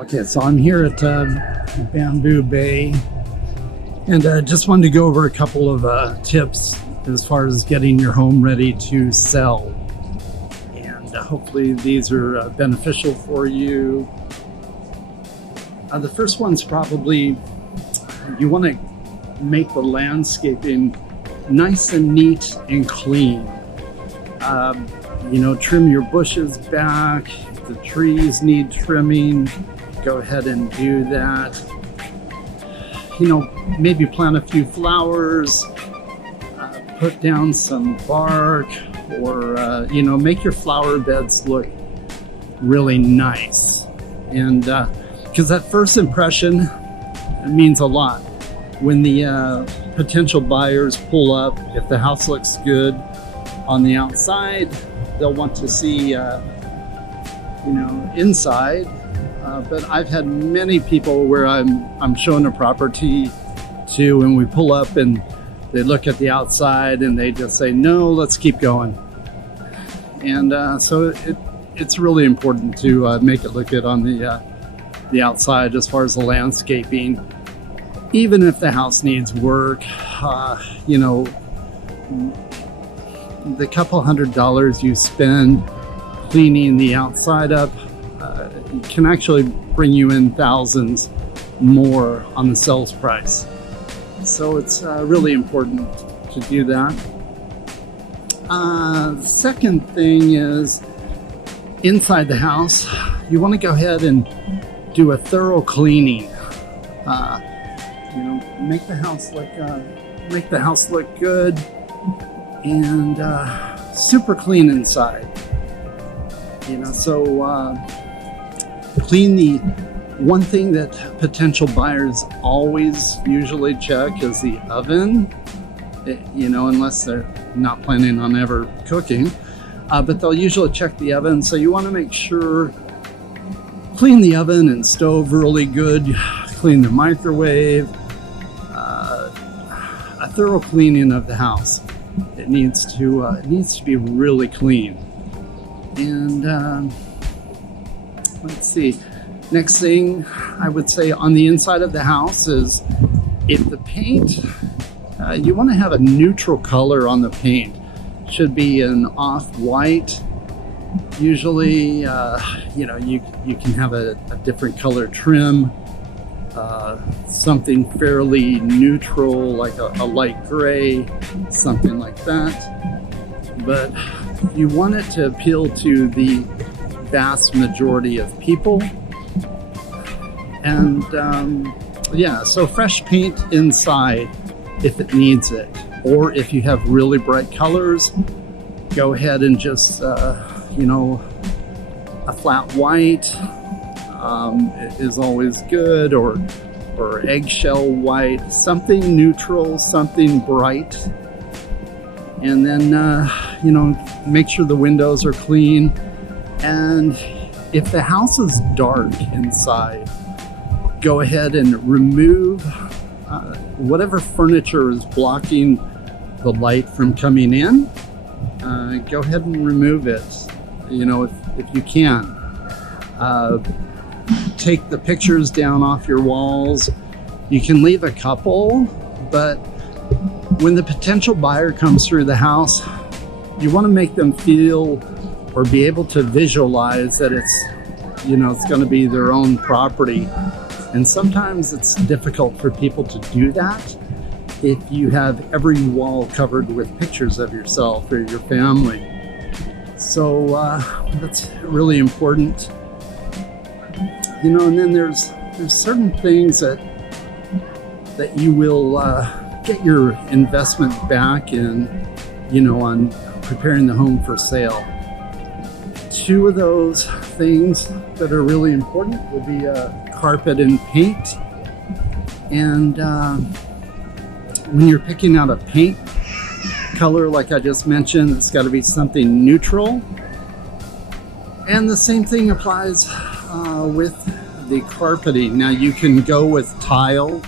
Okay, so I'm here at Bamboo Bay, and just wanted to go over a couple of tips as far as getting your home ready to sell. And hopefully these are beneficial for you. The first one's probably you want to make the landscaping nice and neat and clean. Trim your bushes back. If the trees need trimming, go ahead and do that. Maybe plant a few flowers, put down some bark, or make your flower beds look really nice. And because that first impression means a lot. When the potential buyers pull up, if the house looks good on the outside, they'll want to see inside. But I've had many people where I'm showing a property to, and we pull up and they look at the outside and they just say, no, let's keep going. And so it's really important to make it look good on the outside as far as the landscaping. Even if the house needs work, the couple $100 you spend cleaning the outside up can actually bring you in thousands more on the sales price. So it's really important to do that. Second thing is inside the house, you want to go ahead and do a thorough cleaning. Make the house look good and super clean inside. Clean. The one thing that potential buyers always usually check is the oven, unless they're not planning on ever cooking, but they'll usually check the oven. So you want to make sure, clean the oven and stove really good, clean the microwave, a thorough cleaning of the house. It needs to be really clean. And let's see. Next thing I would say on the inside of the house is if the paint, you want to have a neutral color on the paint. It should be an off-white. Usually, you can have a different color trim, something fairly neutral, like a light gray, something like that. But you want it to appeal to the vast majority of people. And so fresh paint inside if it needs it, or if you have really bright colors, go ahead and just a flat white is always good, or eggshell white, something neutral, something bright. And then make sure the windows are clean. And if the house is dark inside, go ahead and remove whatever furniture is blocking the light from coming in. Go ahead and remove it, if you can. Take the pictures down off your walls. You can leave a couple, but when the potential buyer comes through the house, you want to make them feel or be able to visualize that it's going to be their own property. And sometimes it's difficult for people to do that if you have every wall covered with pictures of yourself or your family. So that's really important. And then there's certain things that you will get your investment back in, on preparing the home for sale. Two of those things that are really important will be carpet and paint. And when you're picking out a paint color, like I just mentioned, it's got to be something neutral. And the same thing applies with the carpeting. Now you can go with tile.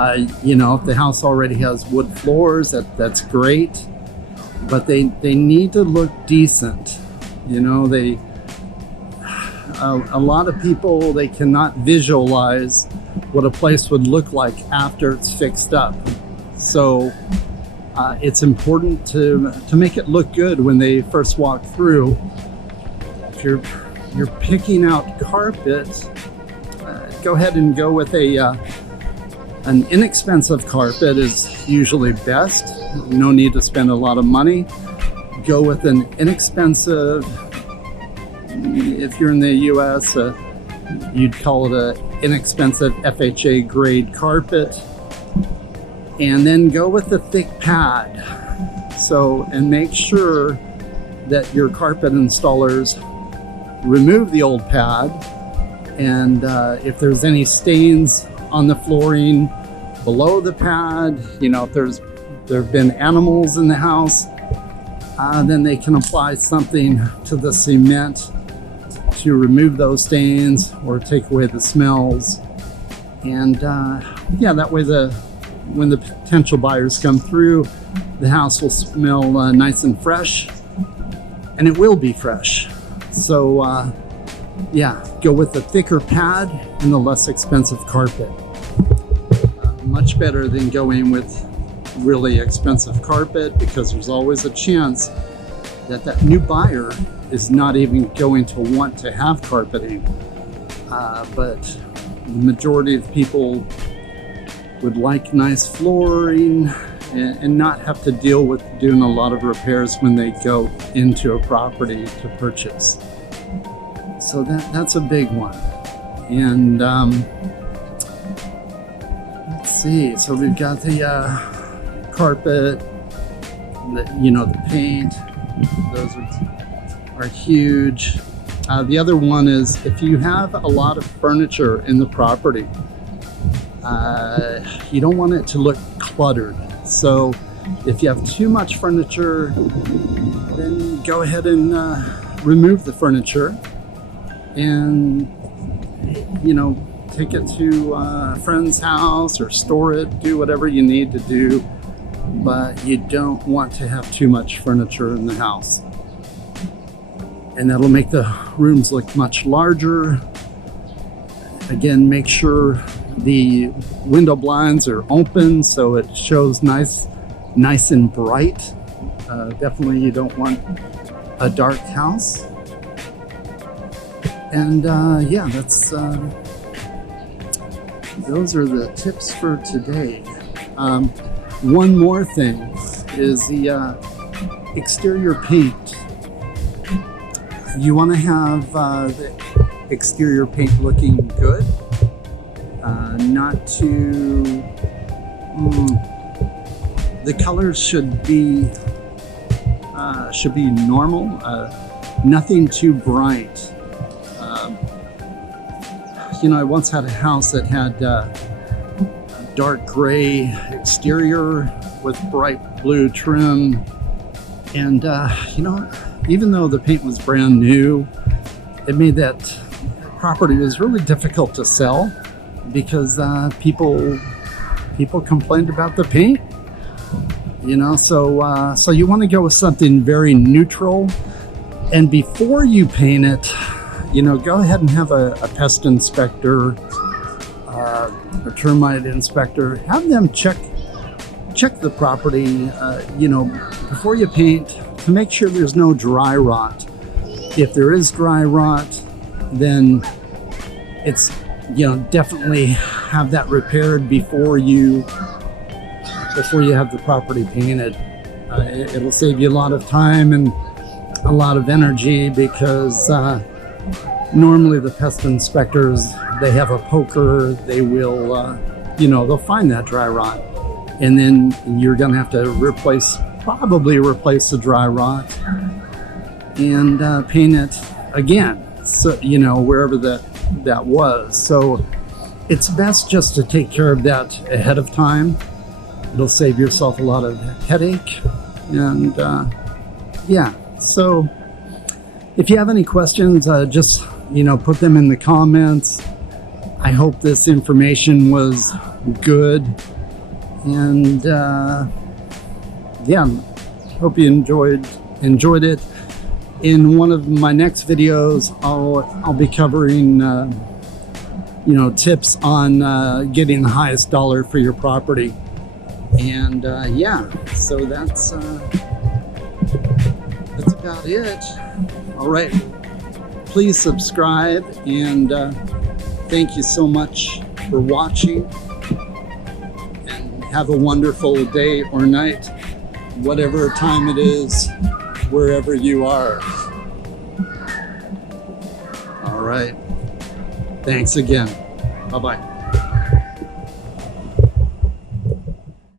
If the house already has wood floors, that's great. But they need to look decent. A lot of people, they cannot visualize what a place would look like after it's fixed up. So it's important to make it look good when they first walk through. If you're picking out carpet, go ahead and go with an inexpensive carpet is usually best. No need to spend a lot of money. Go with an inexpensive, if you're in the US, you'd call it an inexpensive FHA grade carpet. And then go with a thick pad. And make sure that your carpet installers remove the old pad. And if there's any stains on the flooring below the pad, if there have been animals in the house, then they can apply something to the cement to remove those stains or take away the smells. And that way when the potential buyers come through, the house will smell nice and fresh, and it will be fresh. So go with the thicker pad and the less expensive carpet. Much better than going with really expensive carpet, because there's always a chance that new buyer is not even going to want to have carpeting. But the majority of people would like nice flooring and not have to deal with doing a lot of repairs when they go into a property to purchase. So that's a big one. And let's see, so we've got the carpet, the paint, those are huge. The other one is if you have a lot of furniture in the property, you don't want it to look cluttered. So if you have too much furniture, then go ahead and remove the furniture and take it to a friend's house or store it, do whatever you need to do, but you don't want to have too much furniture in the house. And that'll make the rooms look much larger. Again, make sure the window blinds are open so it shows nice and bright. Definitely you don't want a dark house. And that's those are the tips for today. One more thing is the exterior paint. You want to have the exterior paint looking good, not too. The colors should be normal, nothing too bright. I once had a house that had a dark gray exterior with bright blue trim, and even though the paint was brand new, it made that property was really difficult to sell because people complained about the paint. So you want to go with something very neutral, and before you paint it, go ahead and have a pest inspector, a termite inspector, have them check the property, before you paint, to make sure there's no dry rot. If there is dry rot, then it's, definitely have that repaired before you have the property painted. It'll save you a lot of time and a lot of energy, because normally the pest inspectors, they have a poker, they will, they'll find that dry rot, and then you're going to have to probably replace the dry rot and paint it again, so wherever that was. So it's best just to take care of that ahead of time. It'll save yourself a lot of headache. And so if you have any questions, just put them in the comments. I hope this information was good, and hope you enjoyed it. in one of my next videos, I'll be covering tips on getting the highest dollar for your property. And yeah, so that's about it. All right, please subscribe, and thank you so much for watching, and have a wonderful day or night, whatever time it is, wherever you are. All right, thanks again. Bye-bye.